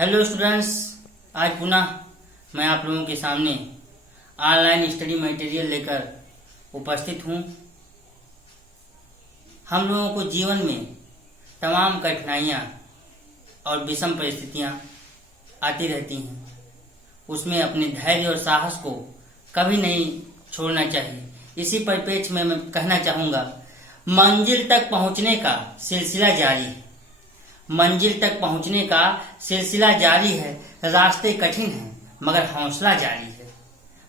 Hello students, आज पुनः मैं आप लोगों के सामने ऑनलाइन स्टडी मटेरियल लेकर उपस्थित हूँ। हम लोगों को जीवन में तमाम कठिनाइयाँ और विषम परिस्थितियाँ आती रहती हैं, उसमें अपने धैर्य और साहस को कभी नहीं छोड़ना चाहिए। इसी परिप्रेक्ष्य में मैं कहना चाहूँगा, मंजिल तक पहुँचने का सिलसिला जारी है। मंजिल तक पहुंचने का सिलसिला जारी है, रास्ते कठिन हैं मगर हौसला जारी है।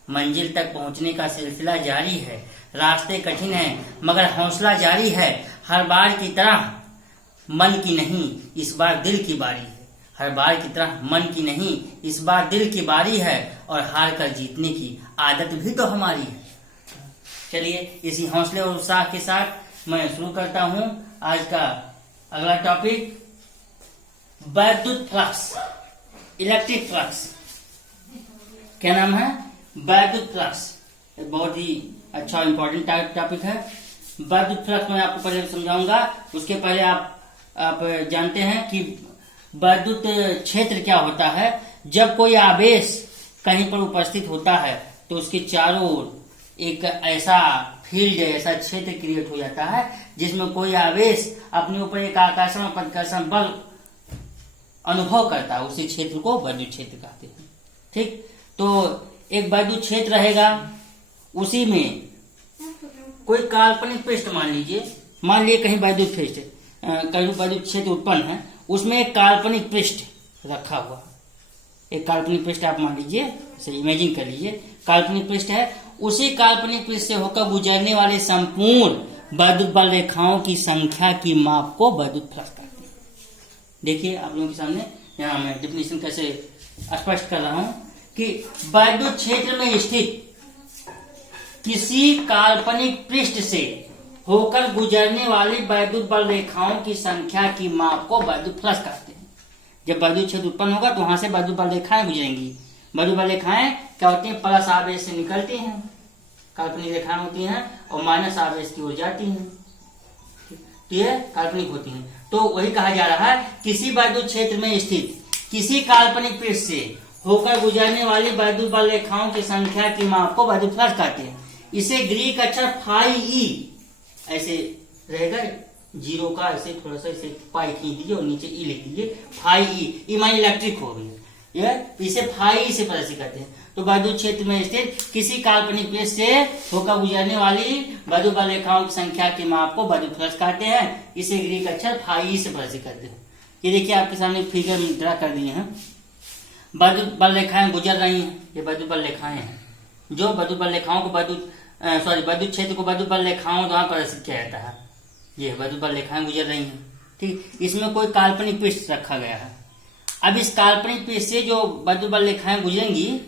मंजिल तक पहुंचने का सिलसिला जारी है, रास्ते कठिन हैं मगर हौसला जारी है। हर बार की तरह मन की नहीं, इस बार दिल की बारी है। हर बार की तरह मन की नहीं, इस बार दिल की बारी है। और हार कर जीतने की आदत भी तो हमारी है। चलिए, इसी हौसले और उत्साह के साथ मैं शुरू करता हूं आज का अगला टॉपिक, वैद्युत फ्लक्स, इलेक्ट्रिक फ्लक्स। क्या नाम है? वैद्युत फ्लक्स। एक बहुत ही अच्छा इंपॉर्टेंट टॉपिक है। वैद्युत फ्लक्स मैं आपको पहले समझाऊंगा। उसके पहले आप जानते हैं कि वैद्युत क्षेत्र क्या होता है। जब कोई आवेश कहीं पर उपस्थित होता है तो उसके चारों ओर एक ऐसा फील्ड, ऐसा क्षेत्र क्रिएट हो जाता है जिसमें कोई आवेश अपने ऊपर एक आकर्षण और प्रतिकर्षण बल अनुभव करता है। उसी क्षेत्र को वैद्युत क्षेत्र कहते हैं। ठीक, तो एक वैद्युत क्षेत्र रहेगा, उसी में कोई काल्पनिक पृष्ठ मान लीजिए कहीं वैद्युत पृष्ठ, कहीं वैद्युत क्षेत्र उत्पन्न है, उसमें एक काल्पनिक पृष्ठ रखा हुआ। एक काल्पनिक पृष्ठ आप मान लीजिए, इसे इमेजिन कर लीजिए, काल्पनिक पृष्ठ है। उसी काल्पनिक पृष्ठ से होकर गुजरने वाले संपूर्ण वैद्युत बल रेखाओं की संख्या की माप को वैद्युत फ्लक्स कहते हैं। देखिए आप लोगों के सामने यहाँ मैं डेफिनेशन कैसे स्पष्ट कर रहा हूं कि वैद्युत क्षेत्र में स्थित किसी काल्पनिक पृष्ठ से होकर गुजरने वाली वैद्युत बल रेखाओं की संख्या की माप को वैद्युत फ्लक्स कहते हैं। जब वैद्युत क्षेत्र उत्पन्न होगा तो वहां से वैद्युत बल रेखाएं गुजरेंगी। वैद्युत बल रेखाएं क्या होती हैं? प्लस आवेश से निकलती हैं, काल्पनिक रेखाएं होती हैं, और माइनस आवेश की ओर जाती हैं। तो ये काल्पनिक होती हैं। तो वही कहा जा रहा है, किसी वैद्युत क्षेत्र में स्थित किसी काल्पनिक पृष्ठ से होकर गुजरने वाली वैद्युत बल रेखाओं की संख्या की माप को वैद्युत फ्लक्स कहते हैं। इसे ग्रीक अक्षर फाई ई ऐसे रहेगा, जीरो का ऐसे थोड़ा सा इसे पाई खींच दीजिए और नीचे ई लिख दीजिए, फाई ई मानी इलेक्ट्रिक हो गई। इसे फाई से प्रदर्शित करते हैं। तो वैद्युत क्षेत्र में स्थित किसी काल्पनिक पृष्ठ से होकर गुजरने वाली वैद्युत बल रेखाओं की संख्या के माप को वैद्युत फ्लक्स कहते हैं। इसे ग्रीक अक्षर फाई से प्रदर्शित करते हैं। ये देखिए आपके सामने फिगर में ड्रा कर दिए हैं। वैद्युत बल रेखाएं गुजर रही हैं, ये वैद्युत बल रेखाएं हैं। जो वैद्युत बल रेखाओं को वैद्युत क्षेत्र को वैद्युत बल रेखाओं द्वारा प्रदर्शित किया जाता है। ये वैद्युत बल रेखाएं गुजर रही हैं। ठीक, इसमें कोई काल्पनिक पृष्ठ रखा गया है। अब इस काल्पनिक पृष्ठ से जो वैद्युत बल रेखाएं गुजरेंगी,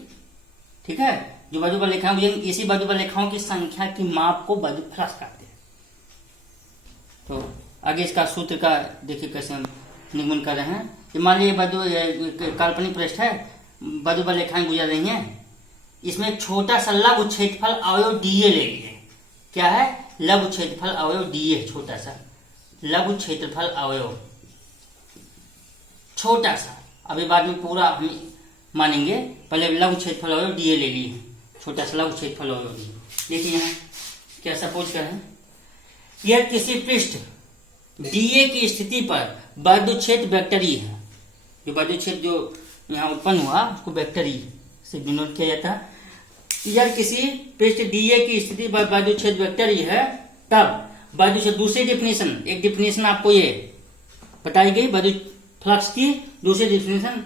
ठीक है, जो वैद्युत बल रेखाएं गुजरेंगी, इसी वैद्युत बल रेखाओं की संख्या की माप को वैद्युत फ्लक्स कहते हैं। तो आगे इसका सूत्र का देखिए कैसे हम निगमन कर रहे हैं। मान लीजिए काल्पनिक पृष्ठ है, वैद्युत बल रेखाएं गुजर रही हैं, इसमें एक छोटा सा लघु क्षेत्रफल अवयव डीए ले लीजिए। क्या है? लघु क्षेत्रफल अवयव डीए, छोटा सा लघु क्षेत्रफल अवयव, छोटा सा। अभी बाद में पूरा हम मानेंगे, पहले लघु क्षेत्रफल अवयव डीए ले लिए, छोटा सा लघु क्षेत्रफल अवयव डीए। देखिए यहाँ क्या सपोज करें, यह किसी पृष्ठ डीए की स्थिति पर वैद्युत क्षेत्र वेक्टर ई है। जो वैद्युत क्षेत्र जो यहाँ उत्पन्न हुआ उसको वेक्टर ई से डिनोट किया जाता है। यह किसी पृष्ठ डीए की स्थिति पर वैद्युत क्षेत्र वेक्टर ई है, तब वैद्युत क्षेत्र, दूसरी डेफिनेशन, एक डेफिनेशन आपको ये बताई गई वैद्युत फ्लक्स की, दूसरी डेफिनेशन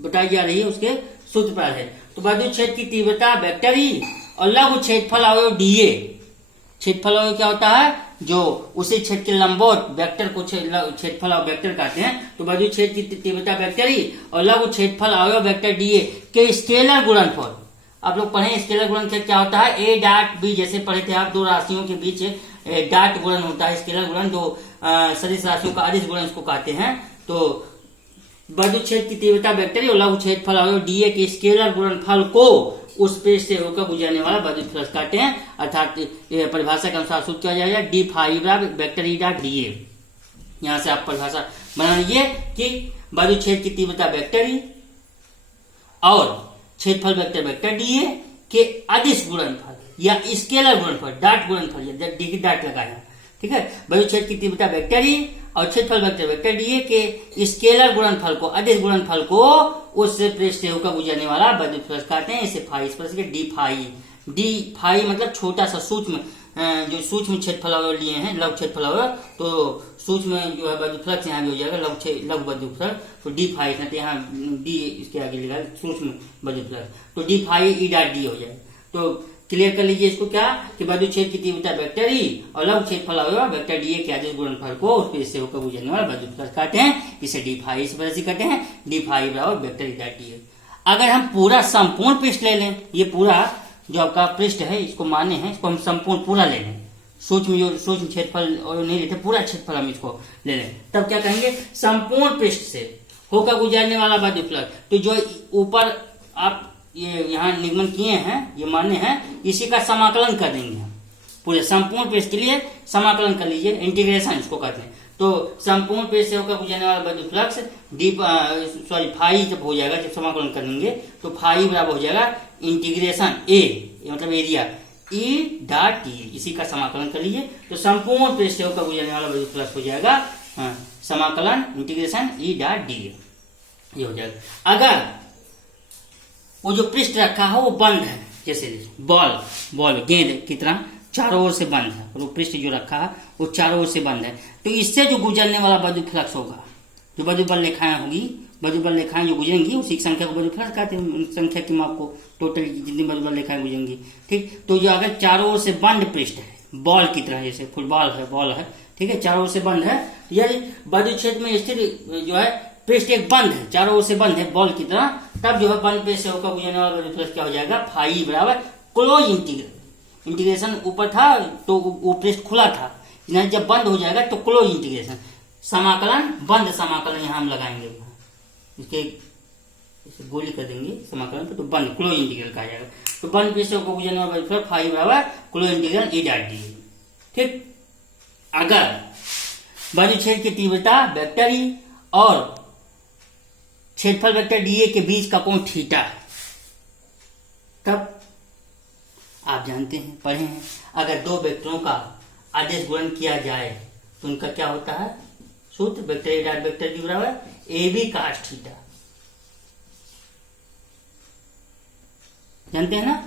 बताई जा रही है, उसके सूत्र पर है। तो वैद्युत क्षेत्र की तीव्रता वेक्टर ई और लघु क्षेत्रफल अवयव डीए। क्षेत्रफल अवयव क्या होता है? जो उसी क्षेत्र के लंबवत वेक्टर को क्षेत्रफल अवयव वेक्टर कहते हैं। तो वैद्युत क्षेत्र की तीव्रता वेक्टर ई और लघु क्षेत्रफल अवयव वेक्टर डीए के स्केलर गुणनफल। आप लोग पढ़े स्केलर गुणनफल क्या होता है? ए डॉट बी, जैसे पढ़े थे आप, दो राशियों के बीच डॉट गुणन होता है। स्केलर गुणन, दो सदिश राशियों का अदिश गुणन इसको कहते हैं। तो वैद्युत क्षेत्र की तीव्रता वेक्टर और लघु क्षेत्रफल अवयव डीए के स्केलर गुणनफल को उस पृष्ठ से होकर गुजरने वाला वैद्युत फ्लक्स कहते हैं। अर्थात परिभाषा के अनुसार सूत्र किया जाएगा D phi vector E dot DA. यहाँ से आप परिभाषा बना लीजिए कि बाजूछेद की तीव्रता वेक्टर ई और क्षेत्रफल वेक्टर वेक्टर डी ए के अदिश गुणनफल या स्केलर गुणनफल, डाट गुणनफल, या डी की डाट लगाया, ठीक है। बाजूछेद की तीव्रता वेक्टर ई और क्षेत्रफल वेक्टर वेक्टर डी ए के स्केलर गुणनफल को, अदिश गुणनफल को उससे पृष्ठ होकर गुजरने वाला बाजूफलक कहते हैं। इसे फाई इस पर डी फाई, डी फाई मतलब छोटा सा सूक्ष्म, जो सूक्ष्म क्षेत्रफल लिए हैं लघु क्षेत्रफल, तो सूक्ष्म जो है बाजूफलक से यहाँ भी हो जाएगा लघु बाजूफलक, तो डी फाई तो यहाँ डी इसके आगे लिखा सूक्ष्म बाजूफलक, तो D phi E dot D हो जाएगा। तो क्लियर कर लीजिए इसको क्या कि बाजूछेद की तीव्रता वेक्टर ई और लघु क्षेत्रफल वेक्टर डी ए के अदिश गुणनफल को उस पे से होकर गुजरने वाला बाजूफलक कहते हैं। इसे डी फाई इस वजह से कहते हैं, डी फाई बराबर वेक्टर ई डॉट डी ए। अगर हम पूरा संपूर्ण पृष्ठ ले लें, ये पूरा जो आपका पृष्ठ है इसको माने हैं, इसको हम संपूर्ण पूरा ले लें, सूक्ष्म क्षेत्रफल और नहीं लेते, पूरा क्षेत्रफल हम इसको ले लें, तब क्या कहेंगे संपूर्ण पृष्ठ से होकर गुजरने वाला बाजूफलक। तो जो ऊपर आप ये यहाँ निगमन किए हैं, ये माने हैं, इसी का समाकलन कर देंगे हम पूरे संपूर्ण पृष्ठ के लिए। समाकलन कर लीजिए, इंटीग्रेशन इसको कहते हैं। तो संपूर्ण पृष्ठ से होकर गुजरने वाला बाजूफलक डी फाई जब हो जाएगा, जब समाकलन कर देंगे तो फाई बराबर हो जाएगा इंटीग्रेशन ए मतलब एरिया ई डॉट डी, इसी का समाकलन कर लीजिए। तो संपूर्ण पृष्ठ से होकर गुजरने वाला बाजूफलक हो जाएगा समाकलन इंटीग्रेशन ई डॉट डी, ये हो जाएगा। अगर वो जो पृष्ठ रखा है वो बंद है, जैसे बॉल गेंद की तरह चारों ओर से बंद है, और वो पृष्ठ जो रखा है वो चारों ओर से बंद है, तो इससे जो गुजरने वाला बाजूफलक होगा, जो बाजूबल रेखाएं होगी, बाजूबल रेखाएं जो गुजरेंगी उसी की संख्या को बाजूफलक कहते हैं, उन संख्या की माप को, टोटल जितनी बाजूबल रेखाएं गुजरेंगी, ठीक। तो जो अगर चारों ओर से बंद पृष्ठ है, बॉल की तरह, जैसे फुटबॉल है, बॉल है, ठीक है, चारों ओर से बंद है, यदि बाजूछेद में स्थित जो है पृष्ठ एक बंद है, चारों ओर से बंद है बॉल की तरह, तब जो है बंद पृष्ठ से होकर गुजरने वाला बाजूफलक क्या हो जाएगा, फाई बराबर क्लोज इंटीग्रेशन ऊपर था तो वो पृष्ठ खुला था, जब बंद हो जाएगा तो क्लोज इंटीग्रेशन, समाकलन बंद समाकलन यहाँ हम लगाएंगे, इसके इसे गोली कर देंगे समाकलन पे, तो बंद क्लोज इंटीग्रल कहा जाएगा। तो बंद पृष्ठ से होकर गुजरने वाला बाजूफलक फाई बराबर क्लोज इंटीग्रल ई डॉट डी, ठीक। अगर बाजूछेद की तीव्रता वेक्टर ई और क्षेत्रफल वेक्टर डी ए के बीच का कोण थीटा है, तब आप जानते हैं, पढ़े हैं, अगर दो वेक्टरों का अदिश गुणन किया जाए तो उनका क्या होता है सूत्र, vector A dot vector D बराबर ए बी कास थीटा, जानते हैं ना,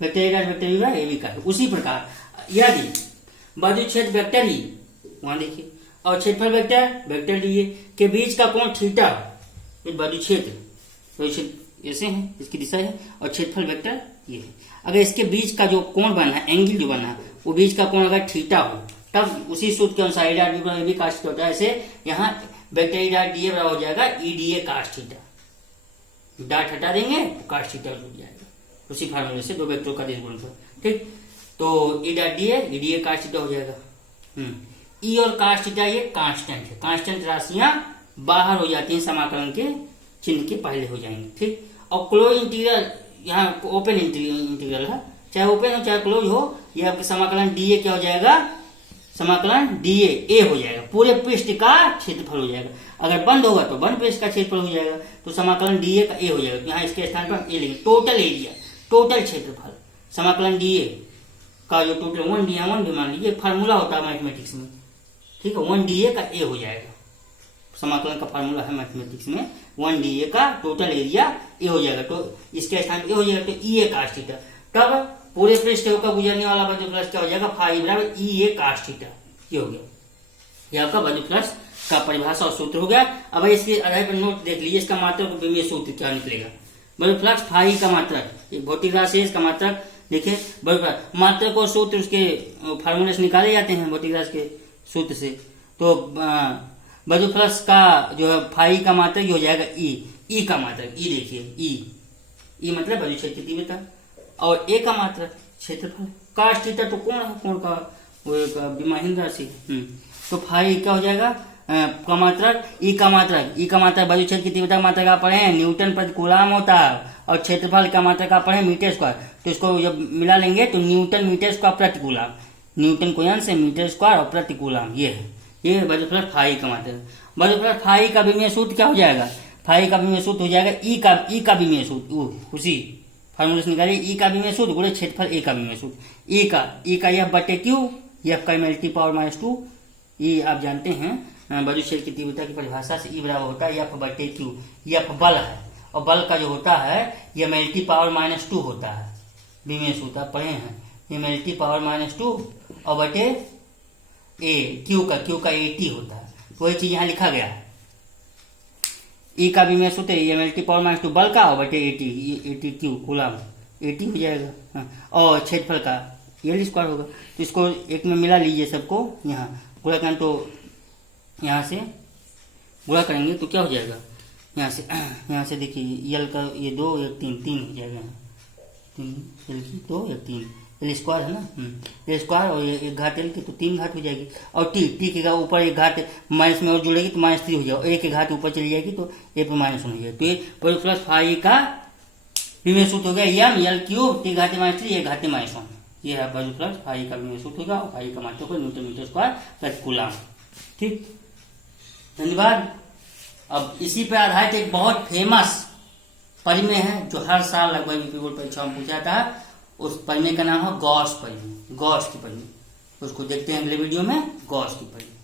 vector A dot vector D बराबर ए बी कास। उसी प्रकार यदि बाजूछेद वेक्टर ई वहां देखिए और क्षेत्रफल वेक्टर वेक्टर डी ए के बीच का कोण थीटा, बाजूछेद ऐसे है, इसकी दिशा है, और क्षेत्रफल वेक्टर ये है, अगर इसके बीच का जो कोण बना है, एंगल जो बना है, वो बीच का कोण अगर थीटा हो, तब उसी सूत्र के अनुसार ए डॉट बी बराबर ए बी कास थीटा होता है। ऐसे यहाँ vector E dot D A बराबर हो जाएगा E D A cos theta, dot हटा देंगे तो कास थीटा जुड़ जाएगा, उसी फार्मूले से दो वेक्टरों का अदिश गुणनफल, ठीक। तो E dot D A cos theta हो जाएगा। ई और कास थीटा ये कांस्टेंट है, कांस्टेंट राशियां बाहर हो जाती हैं, समाकलन के चिन्ह के पहले हो जाएंगे, ठीक। और क्लोज इंटीग्रल यहाँ ओपन इंटीग्रल है, चाहे ओपन हो चाहे क्लोज हो, ये आपके समाकलन डी ए क्या हो जाएगा, समाकलन डी ए हो जाएगा, पूरे पृष्ठ का क्षेत्रफल हो जाएगा। अगर बंद होगा तो बंद पृष्ठ का क्षेत्रफल हो जाएगा, तो समाकलन डी ए का ए हो जाएगा, यहाँ इसके स्थान पर ए लेंगे, टोटल एरिया, टोटल क्षेत्रफल, समाकलन डी ए का जो टोटल 1D मान लीजिए, फार्मूला होता है मैथमेटिक्स में, ठीक है, 1DA का ए हो जाएगा, समाकलन का फार्मूला है मैथमेटिक्स में, 1DA का टोटल एरिया ए हो जाएगा, तो इसके स्थान ए हो जाएगा, तो ई ए कास थीटा, तब पूरे पृष्ठ होकर गुजरने वाला बाजूफलक क्या हो जाएगा, फाई बराबर ई ए कास थीटा, ये हो गया, ये आपका बाजूफलक का परिभाषा और सूत्र हो गया। अब इसके आधार पर नोट देख लीजिए, इसका मात्रक विमेय सूत्र क्या निकलेगा, बाजूफलक फाई का मात्रक, भौतिक राशि है, इसका मात्रक देखिए, मात्रक और सूत्र उसके फार्मूले से निकाले जाते हैं भौतिक राशि के सूत्र से। तो बाजूफलक का जो है फाई का मात्रक हो जाएगा ई का मात्रक, ई देखिए ई मतलब बाजूछेद की तीव्रता, और ए का मात्रक क्षेत्रफल, कास थीटा तो कोण है, कोण का वो एक विमाहीन राशि, तो फाई क्या हो जाएगा का मात्रक ई का मात्रक बाजूछेद की तीव्रता का मात्रक आप पढ़े न्यूटन प्रति कूलम होता है, और क्षेत्रफल का मात्रक आप पढ़े मीटर स्क्वायर, तो इसको जब मिला लेंगे तो न्यूटन मीटर स्क्वायर प्रति कूलम, न्यूटन को अंश है, मीटर स्क्वायर और प्रति कूलम, ये है, ये बाजूफलक फाई का मात्रक। बजू प्लस फाई का विमेय सूत्र क्या हो जाएगा, फाई का विमेय सूत्र हो जाएगा ई का विमेय सूत्र, उसी फार्मूला से निकालिए ई का विमेय सूत्र गुणे क्षेत्रफल ए का विमेय सूत्र। ई का एफ बटे क्यू, एफ का एल टी पावर -2, ई आप जानते हैं बजू क्षेत्र की तीव्रता की परिभाषा से ई बराबर होता है एफ बटे क्यू। एफ बल है और बल का जो होता है ये एल टी पावर -2 होता है, विमेय सूत्र आप पढ़े हैं, एल टी पावर -2 और बटे ए क्यू का एटी होता है, तो वही चीज यहाँ लिखा गया है। ई का विमेय सूत्र एल टी पावर -2 बल का और बटे एटी क्यू कूलम, एटी हो जाएगा। हाँ, और क्षेत्रफल का एल स्क्वायर होगा। तो इसको एक में मिला लीजिए सबको, यहाँ गुणा करें तो यहाँ से गुणा करेंगे तो क्या हो जाएगा, यहाँ से देखिए यल का ये 2 1 3 हो जाएगा, 3 2 1 3 एल स्क्वायर है ना, एल स्क्वायर और ये एक घाट एल की तो 3 घाट हो जाएगी, और टी के ऊपर एक घाट माइनस में और जुड़ेगी तो -3 हो जाएगा, एक घाट ऊपर चली जाएगी तो ए पे -1 हो जाएगा। तो ये प्लस फाई का विमेय सूत्र हो गया एम एल क्यूब टी घाटे -3 एक घाटे -1, ये है बजू प्लस फाई का विमेय सूत्र होगा, और फाई का मात्रा को न्यूटन मीटर स्क्वायर प्रति कूलम। ठीक, धन्यवाद। अब इसी पे आधारित एक बहुत फेमस परिमेय है जो हर साल लगभग यूपी बोर्ड परीक्षा में पूछा था, उस परिमेय का नाम है गॉस परिमेय, गॉस की परिमेय। उसको देखते हैं अगले वीडियो में, गॉस की परिमेय।